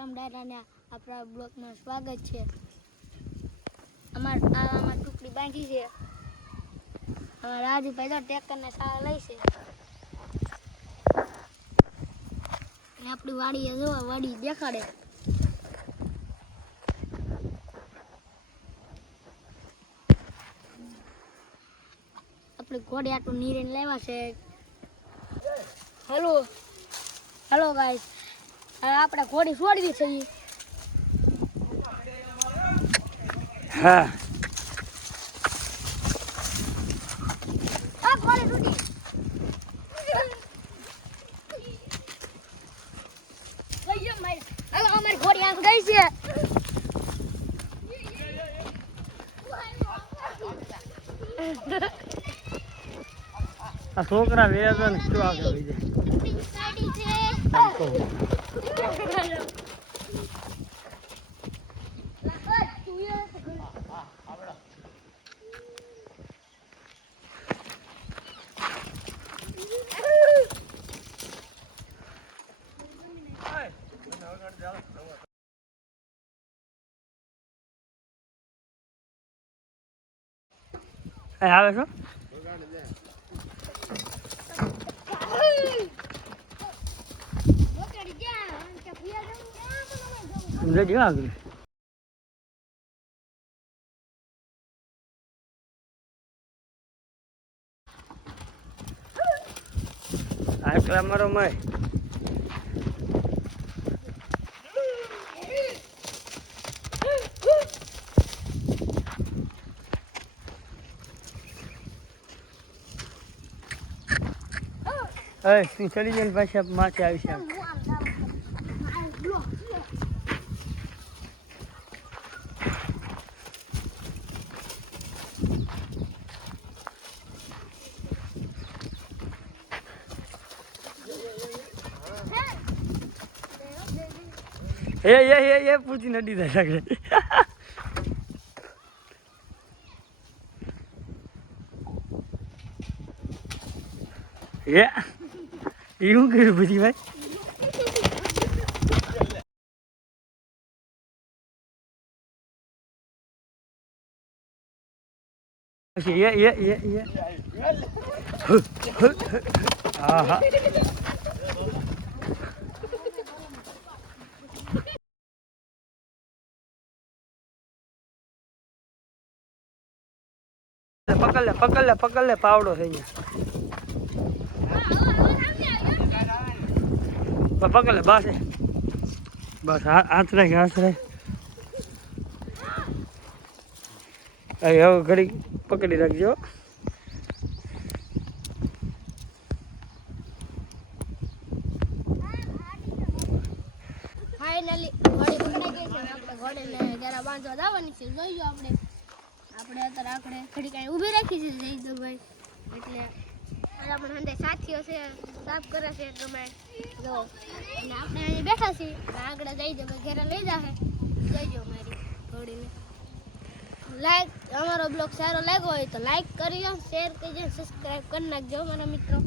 રામ દાદાના આપણા બ્લોગમાં સ્વાગત છે. અમાર ટુકડી બાંધી છે. અમાર રાજુભાઈ તો ટ્રેક્ટરના સારા લઈ છે. અને આપણી વાડીએ જોવા વાડી દેખાડે. આપણે ઘોડે આટલું નીરેને લાવ્યા છે. હેલો ગાઈસ, હવે આપણે ઘોડી છોડવી છે. હા ઘોડી તૂટી. હવે અમારી ઘોડી આમ ગઈ છે. આ છોકરા વેગન શું આગળ આવી જાય. આવે છો સમજાઈ ગયો આગળ. આટલા મારો મય તું ચડી જાય ને પાછી માથે આવી છે. એ પૂછી નડી જાય સગડે. એવું કર્યું પૂછી ભાઈ. હા હા પકડ લે પાવડો થઈ ગયો. પકડ લે બસ હાથ રાખ. હવે ઘડી પકડી રાખજો. ફાઇનલી ઘોડી પકડાઈ ગઈ છે. આપણે ઘોડીને જરા બાંધવા જવાની છે. જોઈજો આપણે અત્યારે ઘડી કાંઈ ઊભી રાખી છે જયદુરભાઈ. એટલે આપણે હંડે સાથીઓ છે, સાફ કરે છે તમે જો. અને આપણે અહીં બેઠા છીએ. આગળ જઈ જશે ઘરે લઈ જશે. જોઈજો મારી ઘોડીને. અમારો બ્લોગ સારો લાગ્યો હોય તો લાઈક કરજો, શેર કરજો, સબસ્ક્રાઈબ કરી નાખજો મારા મિત્રો.